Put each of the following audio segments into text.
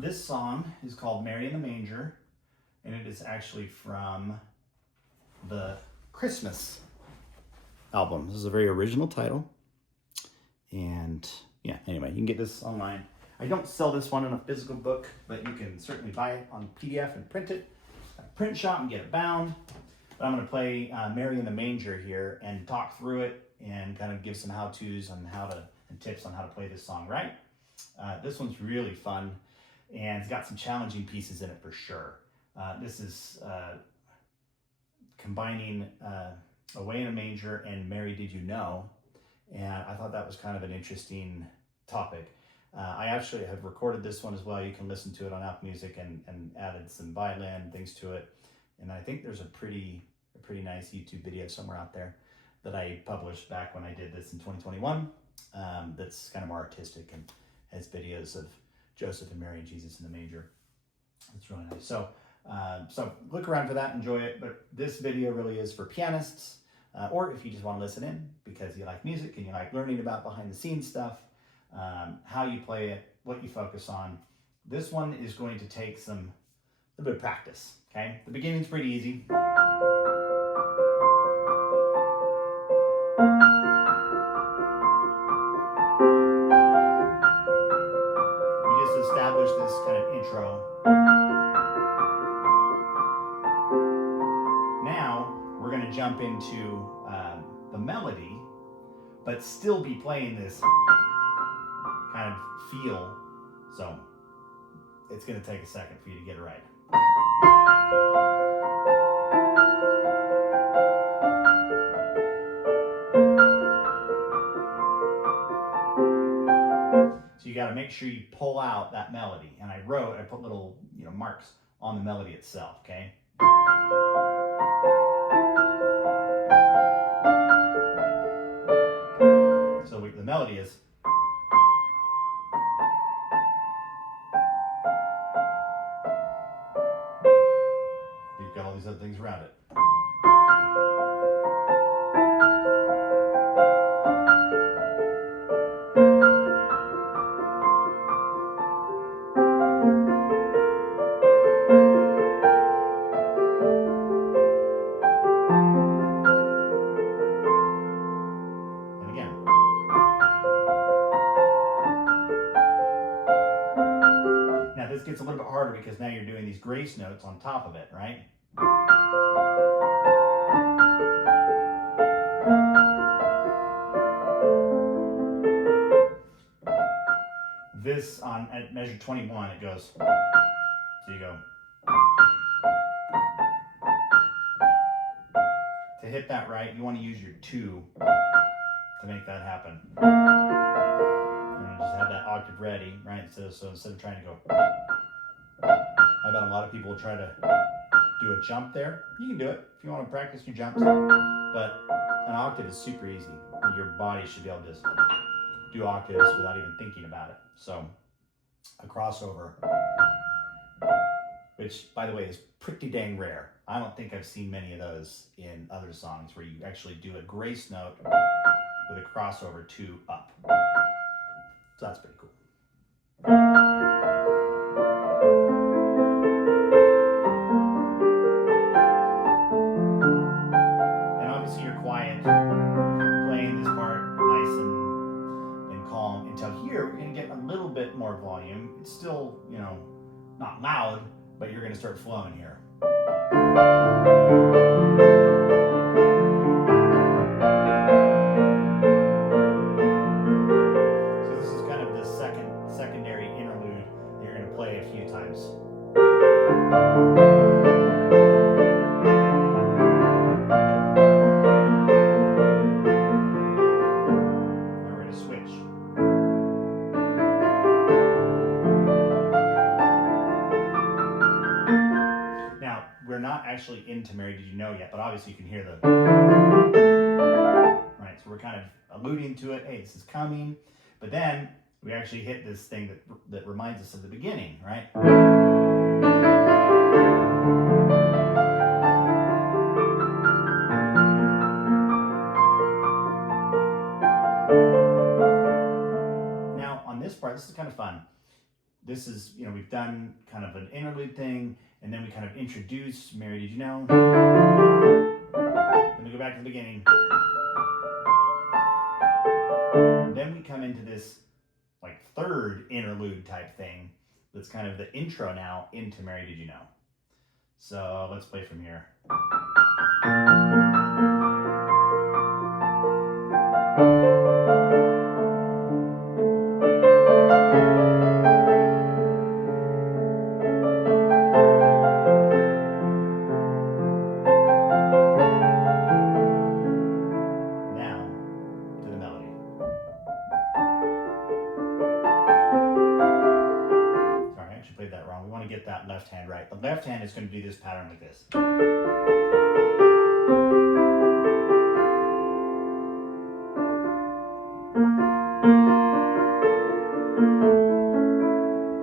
This song is called Mary in the Manger, and it is actually from the Christmas album. This is a very original title. And yeah, anyway, you can get this online. I don't sell this one in a physical book, but you can certainly buy it on PDF and print it at a print shop and get it bound. But I'm going to play Mary in the Manger here and talk through it and kind of give some how-tos on and tips on how to play this song right. This one's really fun, and it's got some challenging pieces in it for sure. This is combining Away in a Manger and Mary Did You Know, and I thought that was kind of an interesting topic. I actually have recorded this one as well. You can listen to it on Apple Music and added some violin things to it. And I think there's a pretty nice YouTube video somewhere out there that I published back when I did this in 2021. That's kind of more artistic and has videos of Joseph and Mary and Jesus in the manger. It's really nice. So look around for that, enjoy it. But this video really is for pianists, or if you just want to listen in because you like music and you like learning about behind the scenes stuff, how you play it, what you focus on. This one is going to take a little bit of practice, okay? The beginning's pretty easy. We just established this kind of intro. Now we're going to jump into the melody, but still be playing this kind of feel. So it's going to take a second for you to get it right. So you got to make sure you pull out that melody. And I put little marks on the melody itself, okay? So the melody is. You've got all these other things around it. And again. Now this gets a little bit harder because now you're doing these grace notes on top of it, right? This at measure 21, it goes. So you go. To hit that right, you want to use your 2 to make that happen. And just have that octave ready, right? So instead of trying to go, I bet a lot of people will try to do a jump there. You can do it if you want to practice your jumps, but an octave is super easy. Your body should be able to just do octaves without even thinking about it. So a crossover, which by the way is pretty dang rare. I don't think I've seen many of those in other songs where you actually do a grace note with a crossover 2 up. So that's pretty cool. And obviously you're quiet, playing this part nice and calm until here. We're going to get a little bit more volume. It's still, not loud, but you're going to start flowing here. So this is kind of the secondary interlude you're going to play a few times. Now we're going to switch. Now, we're not actually into Mary Did You Know yet, but obviously you can hear the. Right, so we're kind of alluding to it. Hey, this is coming. But then we actually hit this thing that reminds us of the beginning, right? Now, on this part, this is kind of fun. this is, we've done kind of an interlude thing, and then we kind of introduce Mary Did You Know? Then we go back to the beginning. Then we come into this like third interlude type thing that's kind of the intro now into Mary Did You Know? So let's play from here. Get that left hand right. The left hand is going to do this pattern like this.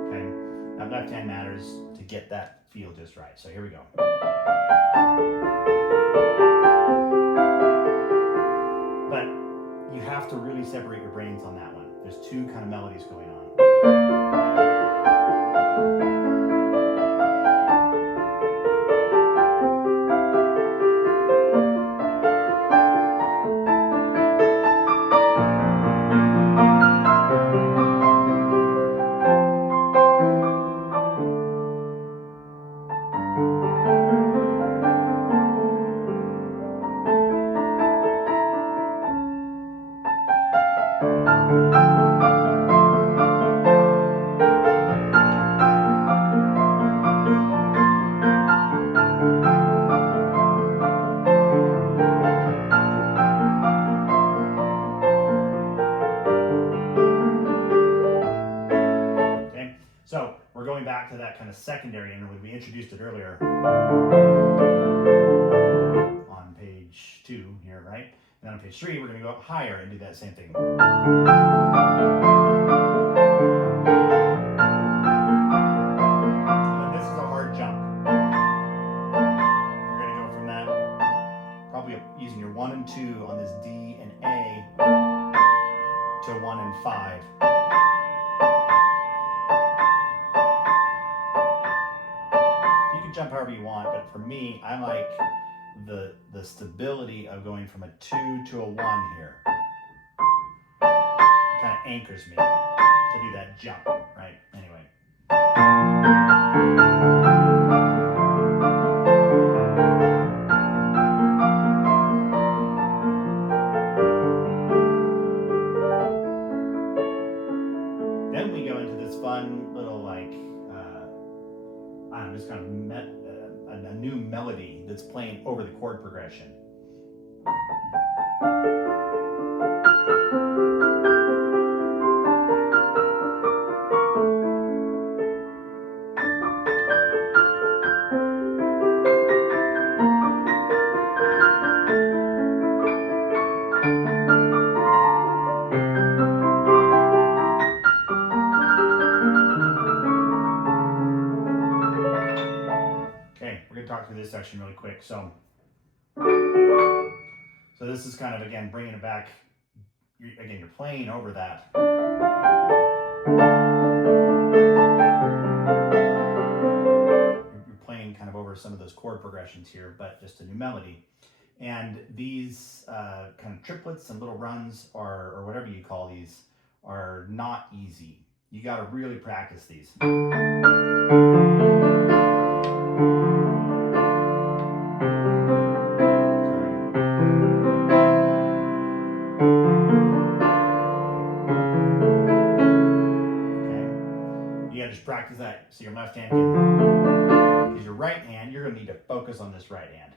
Okay, that left hand matters to get that feel just right. So here we go. But you have to really separate your brains on that one. There's two kind of melodies going on. So we're going back to that kind of secondary interlude. We introduced it earlier on page 2 here, right? And then on page 3, we're going to go up higher and do that same thing. And then this is a hard jump. We're going to go from that, probably using your 1 and 2 on this D and A to 1 and 5. Jump however you want, but for me, I like the stability of going from a 2 to a 1 here. It kind of anchors me to do that jump, right? Anyway. Then we go into this fun little just kind of a new melody that's playing over the chord progression. Talk through this section really quick. So this is kind of, again, bringing it back. You're playing over that. You're playing kind of over some of those chord progressions here, but just a new melody. And these kind of triplets and little runs, or whatever you call these, are not easy. You got to really practice these. Practice that so your left hand can use your right hand. You're going to need to focus on this right hand.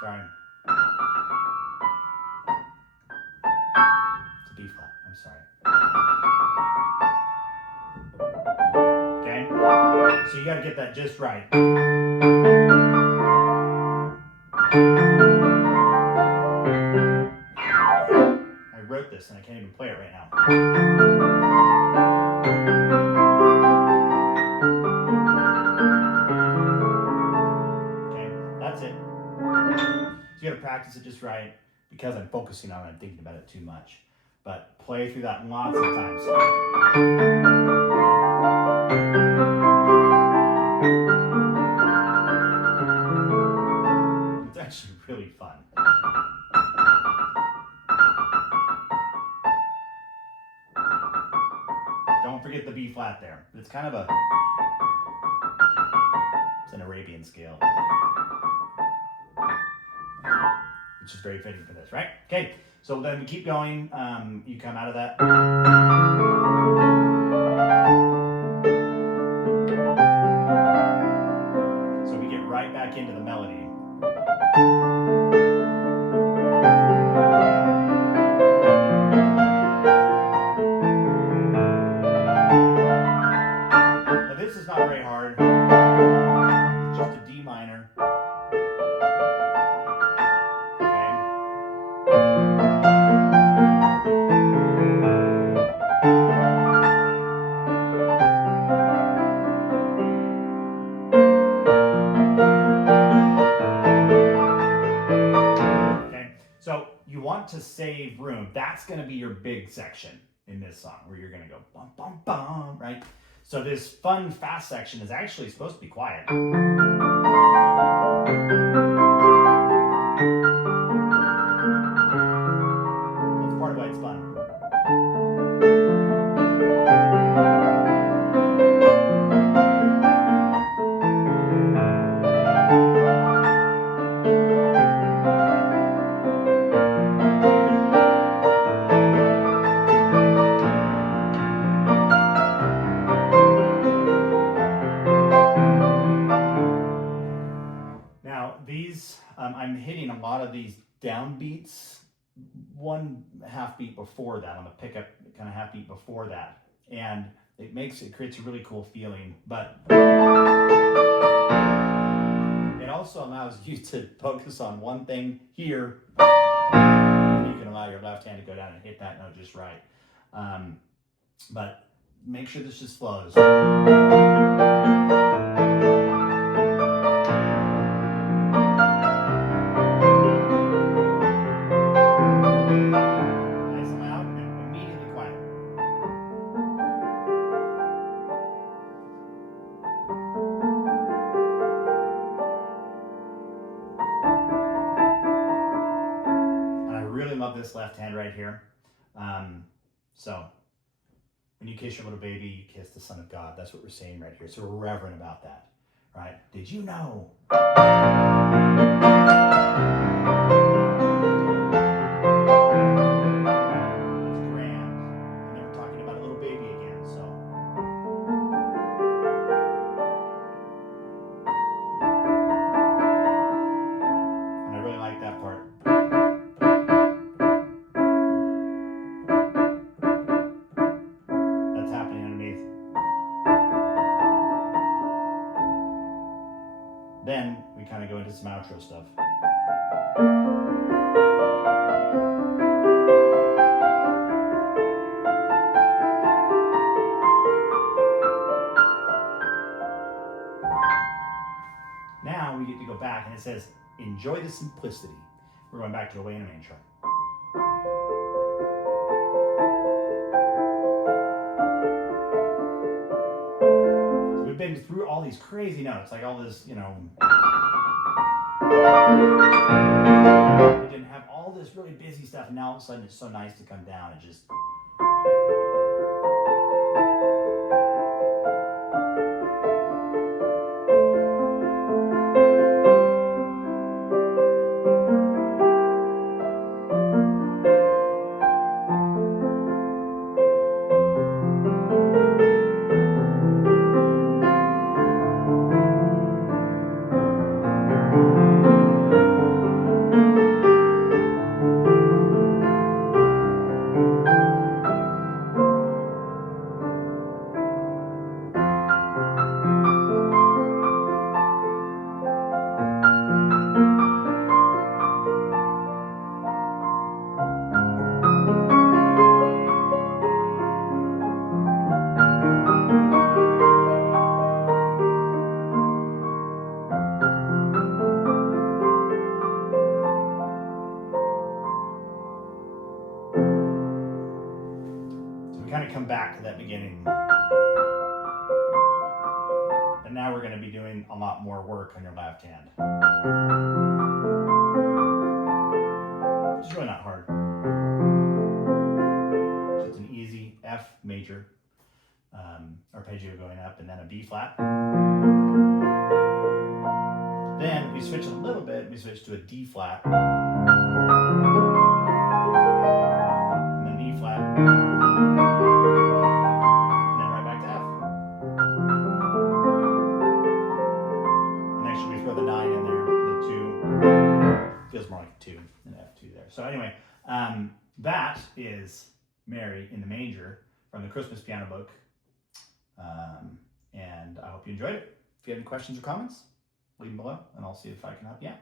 Sorry. It's a B flat. I'm sorry. Okay? So you got to get that just right. I wrote this and I can't even play it right now. practice it just right because I'm focusing on it, I'm thinking about it too much. But play through that lots of times. It's actually really fun. Don't forget the B flat there. It's kind of it's an Arabian scale, which is very fitting for this, right? Okay, so then we keep going. You come out of that. So we get right back into the melody. Now this is not very hard. It's just a D minor. So you want to save room. That's going to be your big section in this song where you're going to go bum, bum, bum, right? So this fun, fast section is actually supposed to be quiet. That's part of why it's fun. I'm hitting a lot of these downbeats, one half beat before that on the pickup, kind of half beat before that, and it creates a really cool feeling. But it also allows you to focus on one thing here. You can allow your left hand to go down and hit that note just right. But make sure this just flows. This left hand right here. So when you kiss your little baby, you kiss the Son of God. That's what we're saying right here. So we're reverent about that, right? Did you know? That's grand. And then we're talking about a little baby again. So and I really like that part. Then we kind of go into some outro stuff. Now we get to go back and it says, enjoy the simplicity. We're going back to Away in a Manger. We've been through all these crazy notes, like all this, we didn't have all this really busy stuff, and now all of a sudden it's so nice to come down and just. to come back to that beginning. And now we're going to be doing a lot more work on your left hand. It's really not hard. So it's an easy F major, arpeggio going up, and then a B flat. Then we switch a little bit, we switch to a D flat. And then E flat. And then right back to F. And actually we throw the 9 in there, the 2. Feels more like a 2 than F2 there. So anyway, that is Mary in the Manger from the Christmas Piano Book. And I hope you enjoyed it. If you have any questions or comments, leave them below and I'll see if I can help you out.